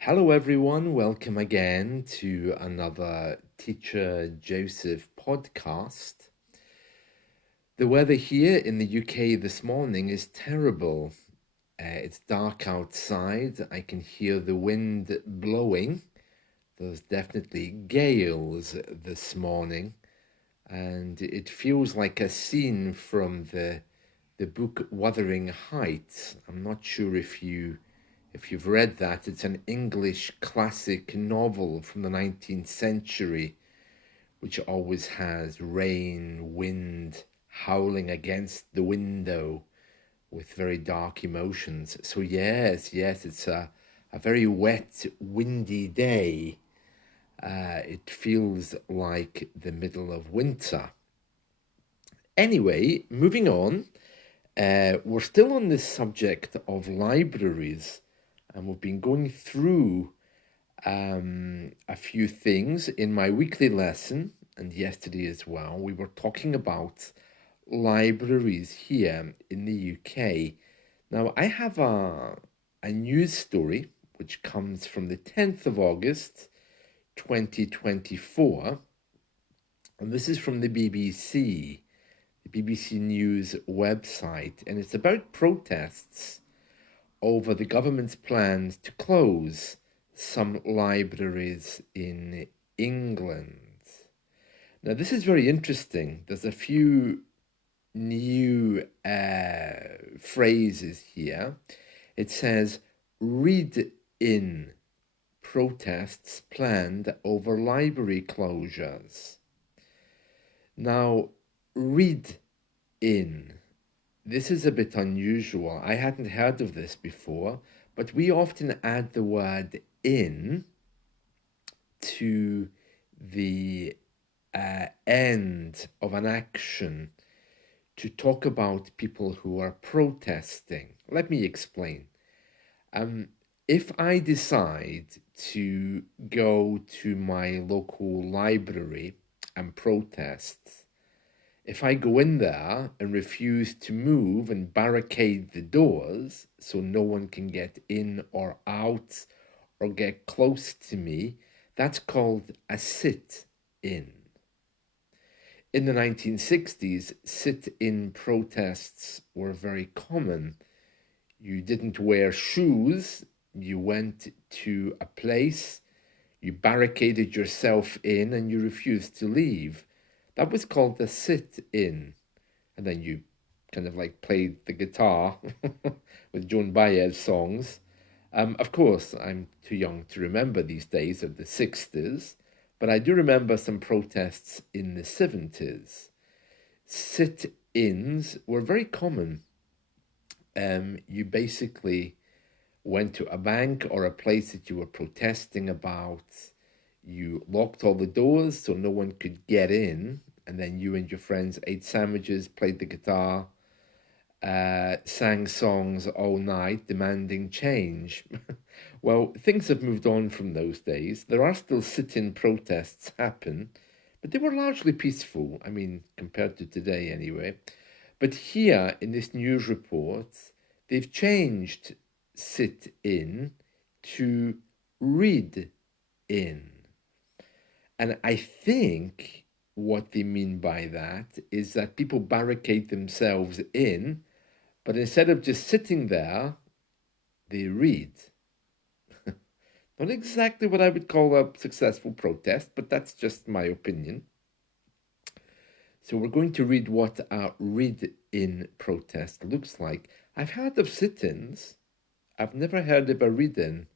Hello, everyone. Welcome again to another Teacher Joseph podcast. The weather here in the UK this morning is terrible. It's dark outside. I can hear the wind blowing. There's definitely gales this morning, and it feels like a scene from the book Wuthering Heights. I'm not sure if you've read that. It's an English classic novel from the 19th century, which always has rain, wind, howling against the window with very dark emotions. So yes, it's a very wet, windy day. It feels like the middle of winter. Anyway, moving on, we're still on this subject of libraries, and we've been going through a few things in my weekly lesson and yesterday as well. We were talking about libraries here in the UK. Now, I have a news story which comes from the 10th of August 2024, and this is from the BBC, the BBC News website, and it's about protests over the government's plans to close some libraries in England. Now, this is very interesting. There's a few new phrases here. It says, read in protests planned over library closures. Now, read in. This is a bit unusual. I hadn't heard of this before, but we often add the word in to the end of an action to talk about people who are protesting. Let me explain. If I decide to go to my local library and protest, if I go in there and refuse to move and barricade the doors so no one can get in or out or get close to me, that's called a sit-in. In the 1960s, sit-in protests were very common. You didn't wear shoes, you went to a place, you barricaded yourself in and you refused to leave. That was called the sit-in. And then you kind of like played the guitar with Joan Baez songs. Of course, I'm too young to remember these days of the 60s, but I do remember some protests in the 70s. Sit-ins were very common. You basically went to a bank or a place that you were protesting about. You locked all the doors so no one could get in, and then you and your friends ate sandwiches, played the guitar, sang songs all night demanding change. Well, things have moved on from those days. There are still sit-in protests happen, but they were largely peaceful, I mean, compared to today anyway. But here in this news report, they've changed sit-in to read in. And I think what they mean by that is that people barricade themselves in, but instead of just sitting there, they read. Not exactly what I would call a successful protest, but that's just my opinion. So we're going to read what a read-in protest looks like. I've heard of sit-ins. I've never heard of a read-in.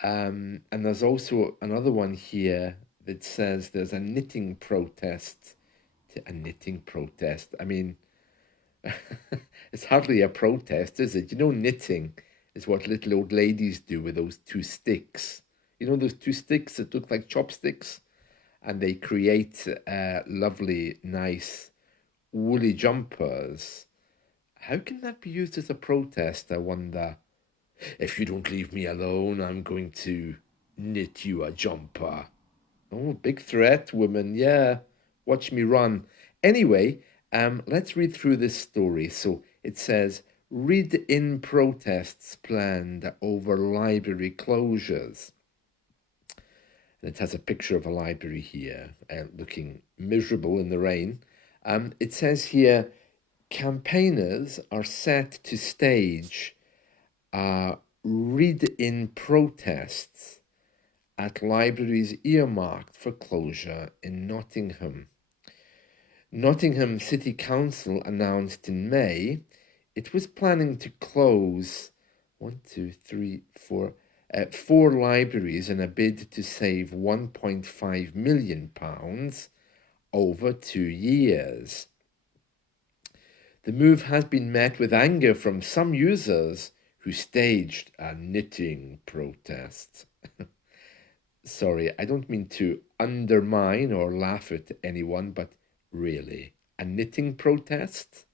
And there's also another one here that says there's a knitting protest. A knitting protest. I mean, it's hardly a protest, is it? You know, knitting is what little old ladies do with those two sticks. You know those two sticks that look like chopsticks? And they create lovely, nice, woolly jumpers. How can that be used as a protest, I wonder? If you don't leave me alone, I'm going to knit you a jumper. Oh, big threat, woman. Yeah, watch me run. Anyway, let's read through this story. So it says, read-in protests planned over library closures. And it has a picture of a library here, looking miserable in the rain. It says here, campaigners are set to stage read-in protests at libraries earmarked for closure in Nottingham. Nottingham City Council announced in May it was planning to close four libraries in a bid to save £1.5 million over 2 years. The move has been met with anger from some users who staged a knitting protest. Sorry, I don't mean to undermine or laugh at anyone, but really, a knitting protest?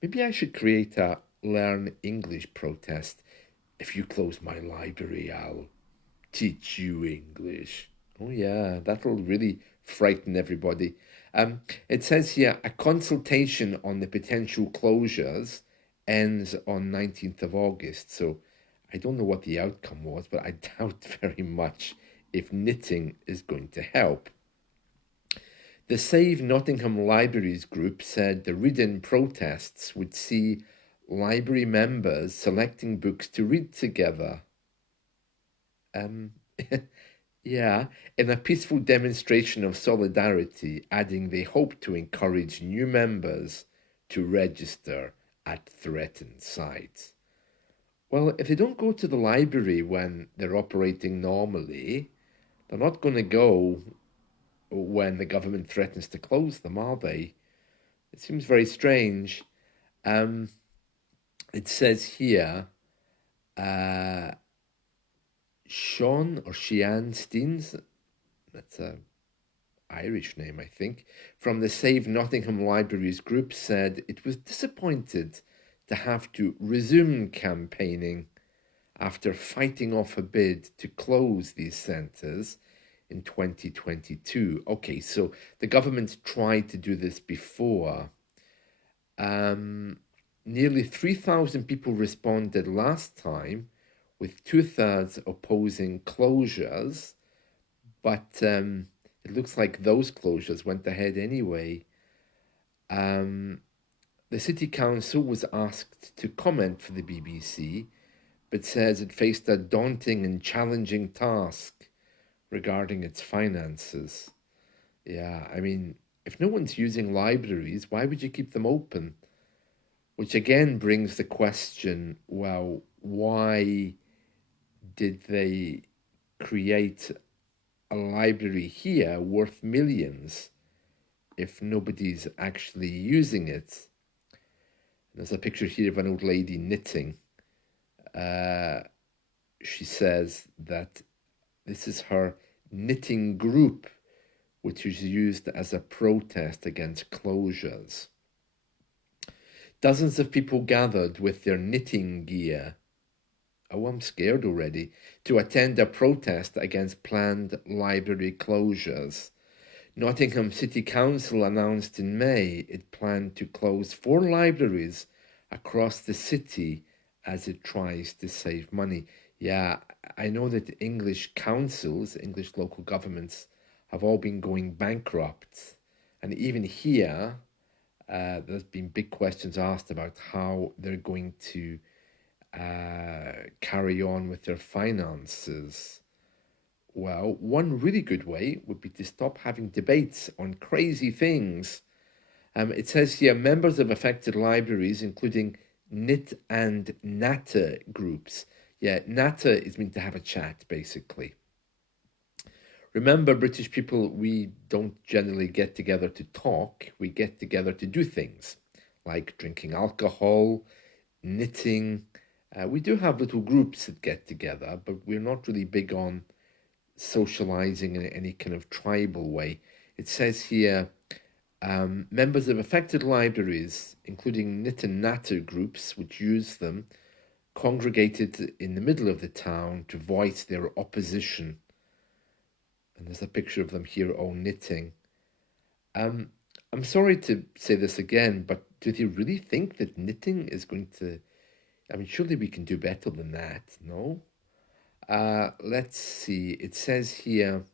Maybe I should create a learn English protest. If you close my library, I'll teach you English. Oh yeah, that'll really frighten everybody. It says here, a consultation on the potential closures ends on 19th of August. So I don't know what the outcome was, but I doubt very much if knitting is going to help. The Save Nottingham Libraries group said the read-in protests would see library members selecting books to read together. Yeah, in a peaceful demonstration of solidarity, adding they hope to encourage new members to register at threatened sites. Well, if they don't go to the library when they're operating normally, they're not going to go when the government threatens to close them, are they? It seems very strange. It says here, Sean or Shean Steens, that's a Irish name, I think, from the Save Nottingham Libraries group said it was disappointed to have to resume campaigning after fighting off a bid to close these centres in 2022. Okay, so the government tried to do this before. Nearly 3,000 people responded last time, with 2/3 opposing closures, but it looks like those closures went ahead anyway. The City Council was asked to comment for the BBC, but says it faced a daunting and challenging task regarding its finances. Yeah, I mean, if no one's using libraries, why would you keep them open? Which again brings the question, well, why did they create a library here worth millions if nobody's actually using it? There's a picture here of an old lady knitting. She says that this is her knitting group, which is used as a protest against closures. Dozens of people gathered with their knitting gear. Oh, I'm scared already. To attend a protest against planned library closures. Nottingham City Council announced in May it planned to close 4 libraries across the city as it tries to save money. Yeah, I know that English councils, English local governments, have all been going bankrupt. And even here, there's been big questions asked about how they're going to carry on with their finances. Well, one really good way would be to stop having debates on crazy things. It says here, members of affected libraries, including Knit and Natter groups. Yeah, Natter is meant to have a chat, basically. Remember, British people, we don't generally get together to talk. We get together to do things, like drinking alcohol, knitting. We do have little groups that get together, but we're not really big on socializing in any kind of tribal way. It says here, members of affected libraries, including Knit and Natter groups, which use them, congregated in the middle of the town to voice their opposition. And there's a picture of them here all knitting. I'm sorry to say this again, but do they really think that knitting is going to? I mean, surely we can do better than that, no? Let's see. It says here,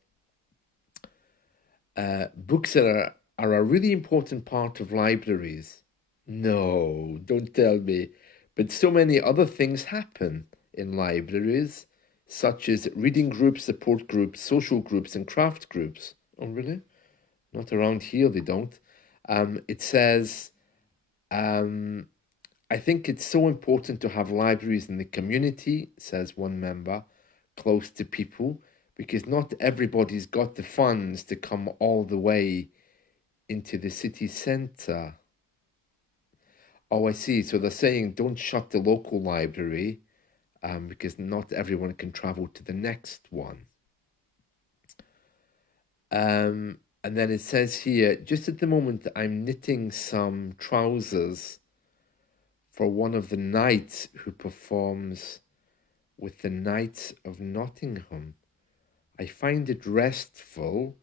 books are a really important part of libraries. No, don't tell me. But so many other things happen in libraries, such as reading groups, support groups, social groups, and craft groups. Oh, really? Not around here, they don't. It says, um, I think it's so important to have libraries in the community, says one member, close to people, because not everybody's got the funds to come all the way into the city centre. Oh, I see. So they're saying don't shut the local library because not everyone can travel to the next one. And then it says here, just at the moment, I'm knitting some trousers for one of the knights who performs with the Knights of Nottingham. I find it restful.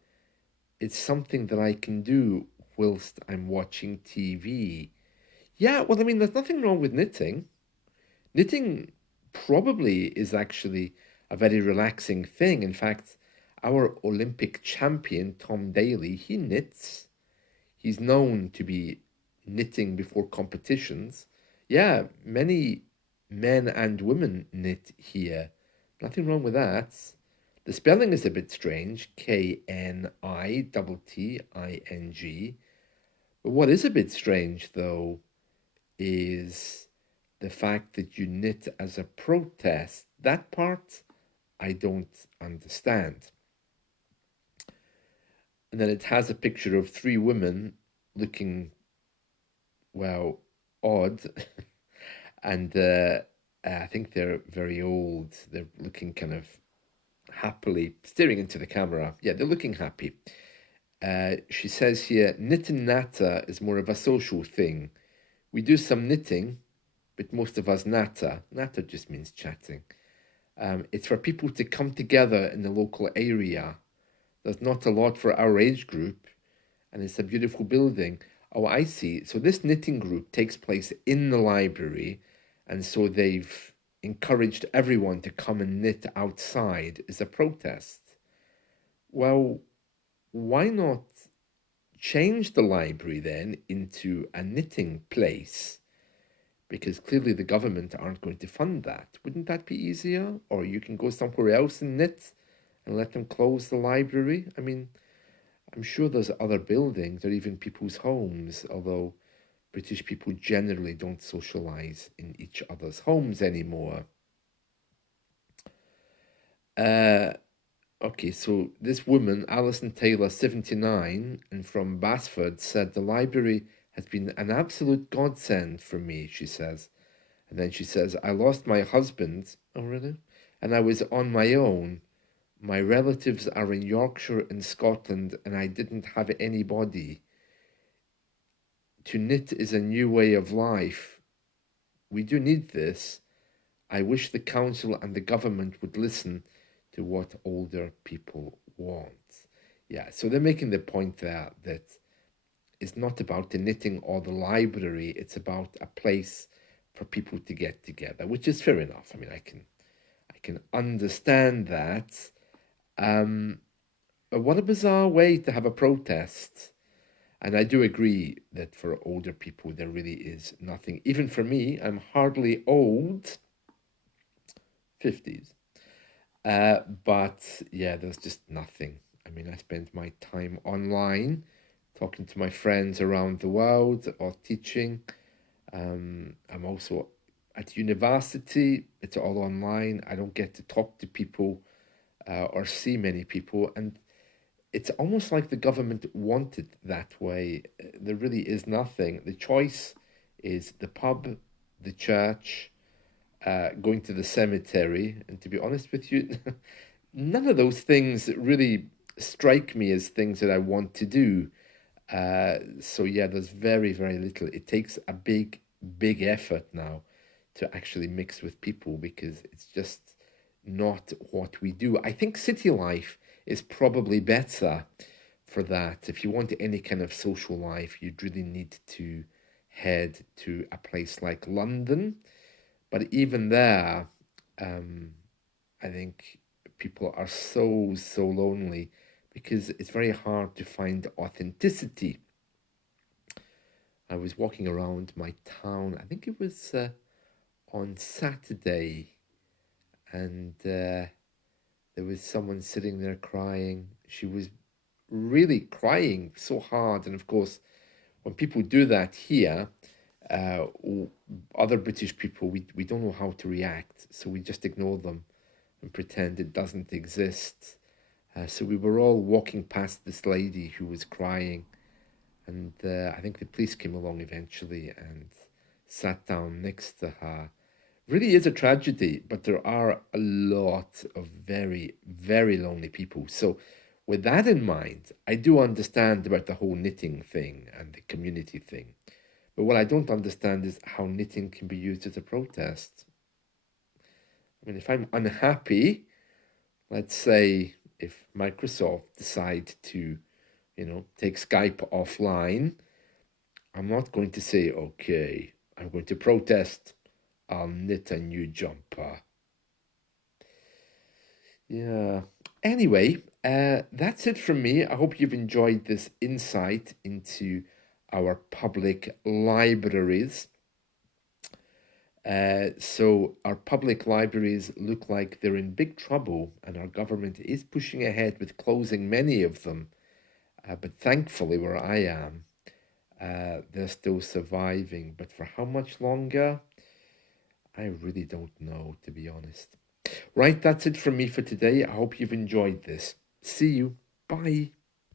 It's something that I can do whilst I'm watching TV. Yeah, well, I mean, there's nothing wrong with knitting. Knitting probably is actually a very relaxing thing. In fact, our Olympic champion, Tom Daly, he knits. He's known to be knitting before competitions. Yeah, many men and women knit here. Nothing wrong with that. The spelling is a bit strange, Knitting. But what is a bit strange, though, is the fact that you knit as a protest. That part I don't understand. And then it has a picture of three women looking, well, odd. And I think they're very old. They're looking kind of happily, staring into the camera. Yeah, they're looking happy. She says here, knit and natter is more of a social thing. We do some knitting, but most of us natter. Natter just means chatting. It's for people to come together in the local area. There's not a lot for our age group, and it's a beautiful building. Oh, I see. So this knitting group takes place in the library, and so they've encouraged everyone to come and knit outside as a protest. Well, why not change the library then into a knitting place? Because clearly the government aren't going to fund that. Wouldn't that be easier? Or you can go somewhere else and knit and let them close the library? I mean, I'm sure there's other buildings or even people's homes, although British people generally don't socialise in each other's homes anymore. Okay, so this woman, Alison Taylor, 79, and from Basford, said the library has been an absolute godsend for me, she says. And then she says, I lost my husband. Oh, really? And I was on my own. My relatives are in Yorkshire and Scotland, and I didn't have anybody. To knit is a new way of life. We do need this. I wish the council and the government would listen to what older people want. Yeah, so they're making the point there that it's not about the knitting or the library, it's about a place for people to get together, which is fair enough. I mean, I can understand that. What a bizarre way to have a protest. And I do agree that for older people, there really is nothing. Even for me, I'm hardly old, 50s. But yeah, there's just nothing. I mean, I spend my time online, talking to my friends around the world or teaching. I'm also at university, it's all online. I don't get to talk to people or see many people. And it's almost like the government wanted that way. There really is nothing. The choice is the pub, the church, going to the cemetery. And to be honest with you, none of those things really strike me as things that I want to do. So yeah, there's very, very little. It takes a big, big effort now to actually mix with people because it's just not what we do. I think city life is probably better for that. If you want any kind of social life, you'd really need to head to a place like London. But even there, I think people are so lonely because it's very hard to find authenticity. I was walking around my town, I think it was on Saturday, and there was someone sitting there crying. She was really crying so hard. And of course, when people do that here, uh, other British people, we don't know how to react. So we just ignore them and pretend it doesn't exist. So we were all walking past this lady who was crying. And I think the police came along eventually and sat down next to her. Really is a tragedy, but there are a lot of very, very lonely people. So, with that in mind, I do understand about the whole knitting thing and the community thing. But what I don't understand is how knitting can be used as a protest. I mean, if I'm unhappy, let's say if Microsoft decide to, take Skype offline, I'm not going to say, okay, I'm going to protest. I'll knit a new jumper. Yeah. Anyway, that's it from me. I hope you've enjoyed this insight into our public libraries. So our public libraries look like they're in big trouble, and our government is pushing ahead with closing many of them. But thankfully, where I am, they're still surviving. But for how much longer? I really don't know, to be honest. Right, that's it from me for today. I hope you've enjoyed this. See you. Bye.